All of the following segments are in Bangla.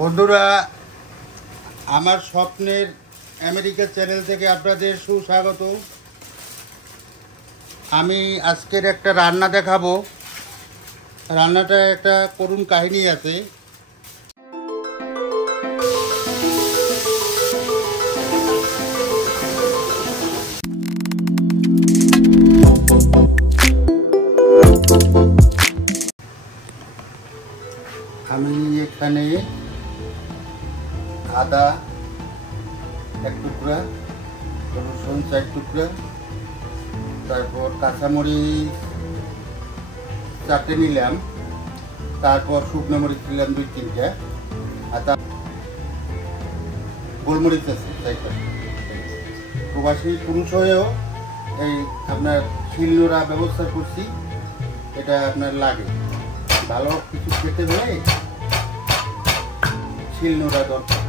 বন্ধুরা, আমার স্বপ্নের আমেরিকা চ্যানেল থেকে আপনাদের সুস্বাগত। আমি আজকের একটা রান্না দেখাবো। রান্নাটা একটা করুণ কাহিনী আছে। আমি এখানে আদা এক টুকরা, রসুন 4 টুকরা, তারপর কাঁচামরিচ 4টে নিলাম, তারপর শুকনো মরিচ নিলাম 2-3টা, আর তার গোলমরিচ আছে 4টা। প্রবাসী পুরুষ হয়েও এই আপনার শিলনোড়া ব্যবস্থা করছি, এটা আপনার লাগে। ভালো কিছু খেতে হলে শিলনোড়া দরকার।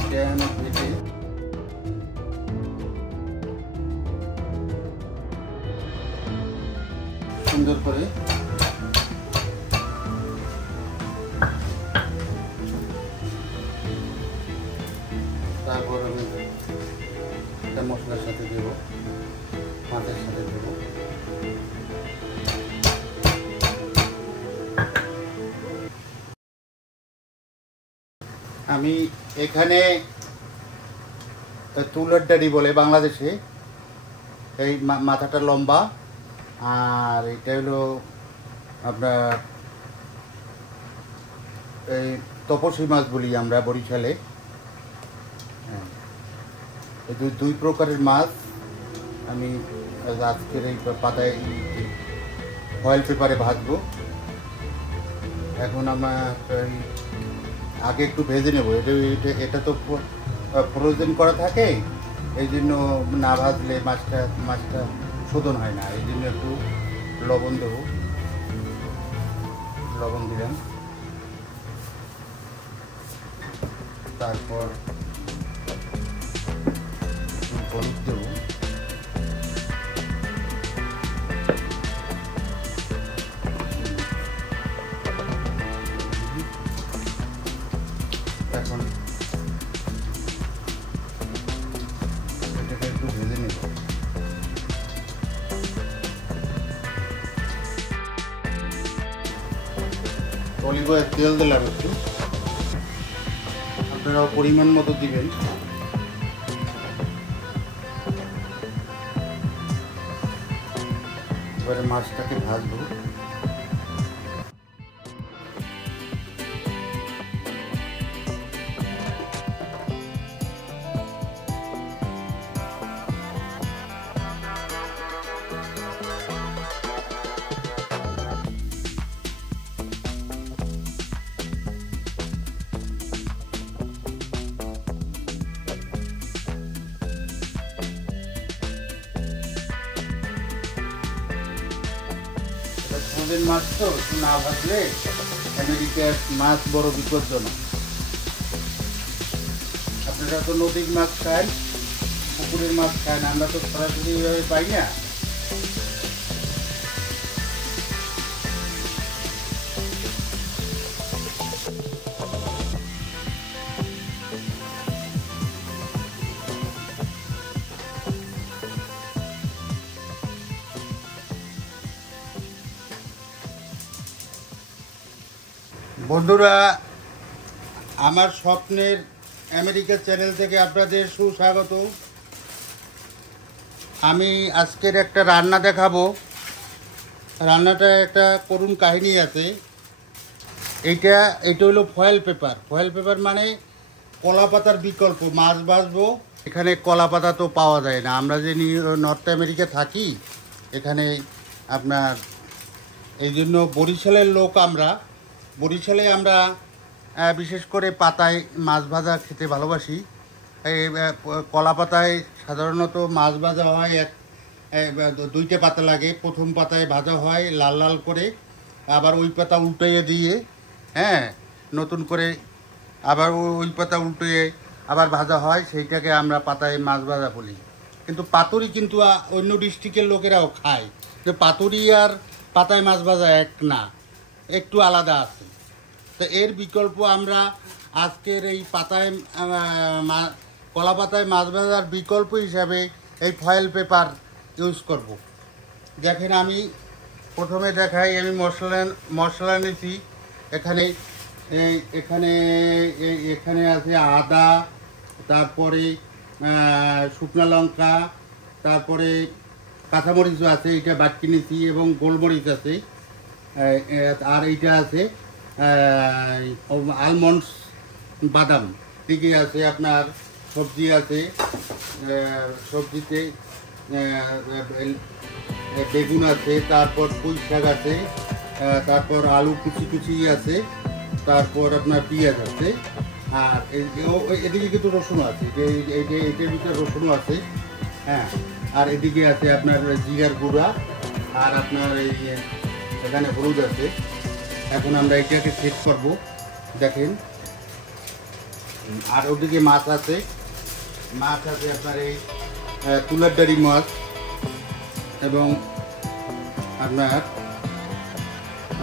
এটা আমি ভেজে সুন্দর করে তারপর আমি এটা মশলার সাথে দেব, মাছের সাথে দেব। আমি এখানে তুলের ডাঁড়ি বলে বাংলাদেশে, এই মাথাটা লম্বা, আর এটা হলো আপনার এই তপসী মাছ বলি আমরা বরিশালে। এই দুই প্রকারের মাছ আমি আজকের এই পাতায় ফয়েল পেপারে ভাজবো। এখন আমার আগে একটু ভেজে নেব। এটা তো ফ্রোজেন করা থাকে, এই জন্য না ভাজলে মাছটা শোধন হয় না। এই জন্য একটু লবণ দেবো, লবণ দিলাম, তারপর হলুদ দেবো, এখন এটাকে একটু ভেজে নেব। অলিভ অয়েল তেল দিলাম একটু, আপনারাও পরিমাণ মতো দিবেন। এবারে মাছটাকে ভাজবো। ফ্রোজেন মাছ তো একটু না ভাজলে আমেরিকার মাছ বড় বিপজ্জনক। আপনারা তো নদীর মাছ খান, পুকুরের মাছ খান, আমরা তো সরাসরি এইভাবে পাই না। বন্ধুরা, আমার স্বপ্নের আমেরিকা চ্যানেল থেকে আপনাদের সুস্বাগত। আমি আজকের একটা রান্না দেখাবো। রান্নাটা একটা করুণ কাহিনী আছে। এটা হলো ফয়েল পেপার। ফয়েল পেপার মানে কলা পাতার বিকল্প। মাছ ভাজবো, এখানে কলা পাতা তো পাওয়া যায় না। আমরা যে নর্থ আমেরিকা থাকি, এখানে আপনার এই জন্য বরিশালের লোক আমরা। বরিশালে আমরা বিশেষ করে পাতায় মাছ ভাজা খেতে ভালোবাসি। এই কলা পাতায় সাধারণত মাছ ভাজা হয়, 2টে পাতা লাগে। প্রথম পাতায় ভাজা হয় লাল লাল করে, আবার ওই পাতা উল্টিয়ে দিয়ে নতুন করে আবার ওই পাতা উল্টিয়ে আবার ভাজা হয়, সেইটাকে আমরা পাতায় মাছ ভাজা বলি। কিন্তু পাতুরি কিন্তু অন্য ডিস্ট্রিক্টের লোকেরাও খায়। যে পাতুরি আর পাতায় মাছ ভাজা এক না, একটু আলাদা আছে। তো এর বিকল্প আমরা আজকের এই পাতায় কলা পাতায় মাছ ভাজার বিকল্প হিসাবে এই ফয়েল পেপার ইউজ করব। দেখেন আমি প্রথমে দেখাই, আমি মশলা নিয়েছি। এখানে এখানে এখানে আছে আদা, তারপরে শুকনো লঙ্কা, তারপরে কাঁচামরিচও আছে, এটা বাটকি নিয়েছি, এবং গোলমরিচ আছে, আর এইটা আছে আলমন্ডস, বাদাম, ঠিকই আছে। আপনার সবজি আছে, সবজিতে বেগুন আছে, তারপর পুঁই শাক আছে, তারপর আলু কুচি কুচি আছে, তারপর আপনার পেঁয়াজ আছে, আর এদিকে কিন্তু রসুনও আছে, এটার ভিতরে রসুনও আছে, হ্যাঁ। আর এদিকে আছে আপনার জিরার গুঁড়া, আর আপনার এই এখানে হলুদ আছে। এখন আমরা এটাকে সেট করব, দেখেন। আর ওদিকে মাছ আছে আপনার এই তুলারডারি মাছ, এবং আপনার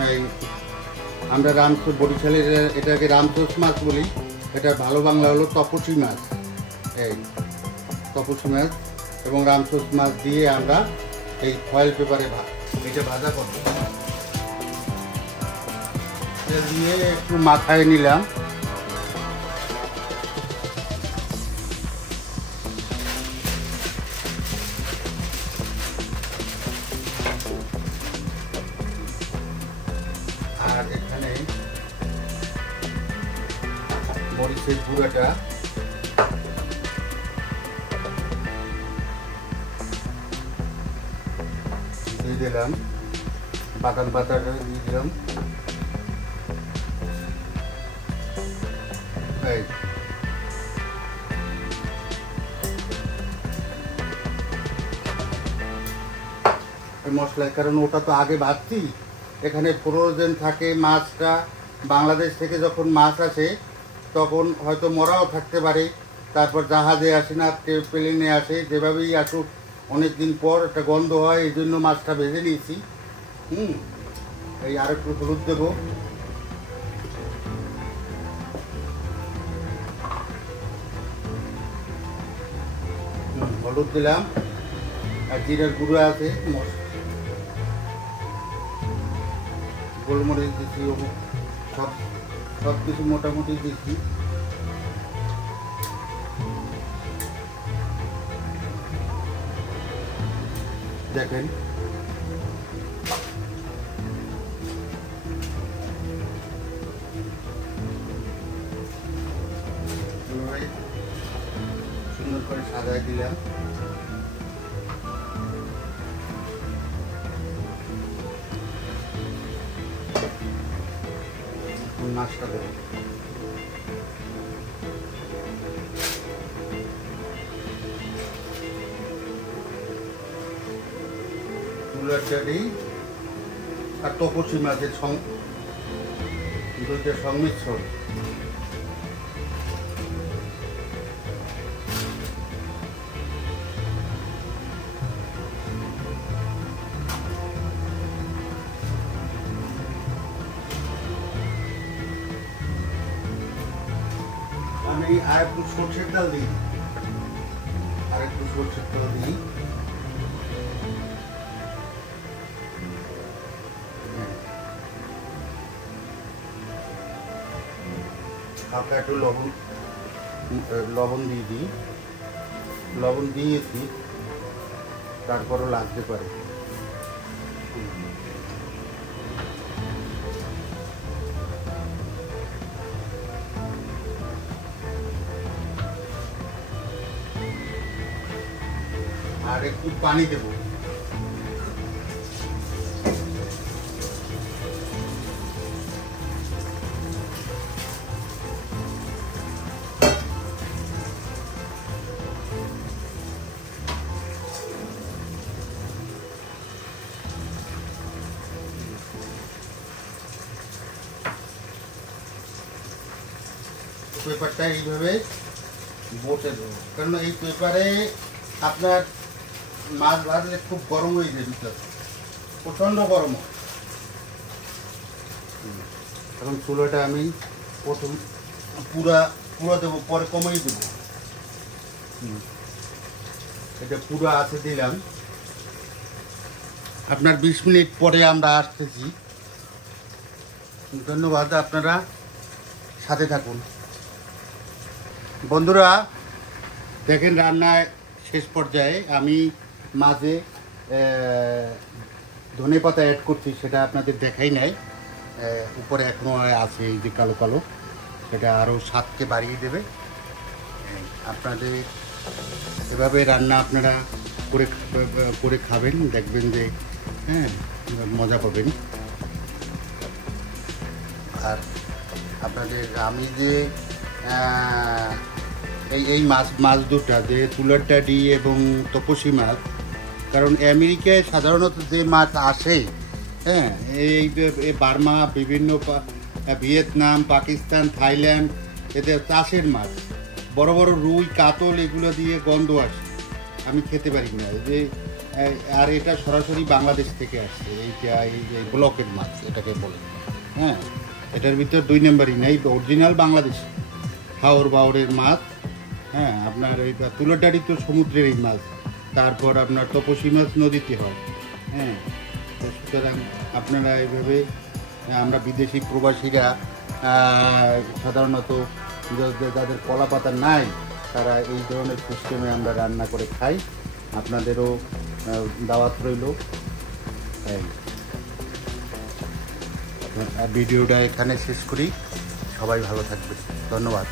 এই আমরা বরিশালের এটাকে রামচোস মাছ বলি, এটা ভালো বাংলা হলো তপসী মাছ। এই তপসী মাছ এবং রামচোস মাছ দিয়ে আমরা এই ফয়েল পেপারে এটা ভাজা করব। দিয়ে একটু মাথায় নিলাম, আর এখানে মরিচের গুঁড়াটা দিয়ে দিলাম, বাদাম পাতাটা দিয়ে দিলাম, মশলার কারণ ওটা তো আগে ভাজছি, এখানে ফ্রোজেন থাকে মাছটা। বাংলাদেশ থেকে যখন মাছ আসে তখন হয়তো মরাও থাকতে পারে, তারপর জাহাজে আসে না, প্লেনে আসে, যেভাবেই আসুক অনেক দিন পর একটা গন্ধ হয়, এই জন্য মাছটা ভেজে নিয়েছি। এই আর একটু হলুদ দেবো, হলুদ দিলাম, আর জিরার গুঁড়ো আছে, গোলমরিচ দিচ্ছি, সব কিছু মোটামুটি দিচ্ছি। দেখেন সুন্দর করে সাজায় দিলাম। মাছটা দেবো, তুলার ডালি আর তপসী মাছের দুইটা সংমিশ্রণ। আমি আর একটু সরষের তেল দিই, হালকা একটু লবণ দিয়ে দিই, লবণ দিয়েছি, তারপরও লাগতে পারে। আর একটু পানি দেব, পেপারটা এইভাবে বসে দেবো, কারণ এই পেপারে আপনার মাছ ভাজলে খুব গরম হয়ে যায় ভিতরে, প্রচণ্ড গরম হয়। এখন চুলাটা আমি প্রথম পুরা দেবো, পরে কমিয়ে দেবো। এটা পুরো আছে দিলাম। আপনার 20 মিনিট পরে আমরা আসতেছি। ধন্যবাদ, আপনারা সাথে থাকুন। বন্ধুরা দেখেন, রান্নায় শেষ পর্যায়ে আমি মাঝে ধনেপাতা অ্যাড করছি, সেটা আপনাদের দেখাই নাই। উপরে এখনও আছে এই যে কালো কালো, সেটা আরও স্বাদকে বাড়িয়ে দেবে। আপনাদের এভাবে রান্না আপনারা করে খাবেন, দেখবেন যে হ্যাঁ মজা পাবেন। আর আপনাদের আমি যে এই মাছ দুটা, যে তুলারডাডি এবং তপসী মাছ, কারণ আমেরিকায় সাধারণত যে মাছ আসে, হ্যাঁ এই বার্মা, বিভিন্ন ভিয়েতনাম, পাকিস্তান, থাইল্যান্ড, এদের চাষের মাছ, বড় বড় রুই, কাতল, এগুলো দিয়ে গন্ধ আসে, আমি খেতে পারি না। যে আর এটা সরাসরি বাংলাদেশ থেকে আসছে, এইটা এই ব্লকের মাছ এটাকে বলে। হ্যাঁ, এটার ভিতর 2 নম্বরই নেই, অরিজিনাল বাংলাদেশ হাওর বাওরের মাছ। হ্যাঁ, আপনার এই তুলারডাডি তো সমুদ্রের এই মাছ, তারপর আপনার তপসী মাছ নদীতে হয়। হ্যাঁ, সুতরাং আপনারা এইভাবে, আমরা বিদেশি প্রবাসীরা সাধারণত যাদের কলা পাতা নাই, তারা এই ধরনের সিস্টেমে আমরা রান্না করে খাই। আপনাদেরও দাওয়াত রইল। ভিডিওটা এখানে শেষ করি। সবাই ভালো থাকবে, ধন্যবাদ।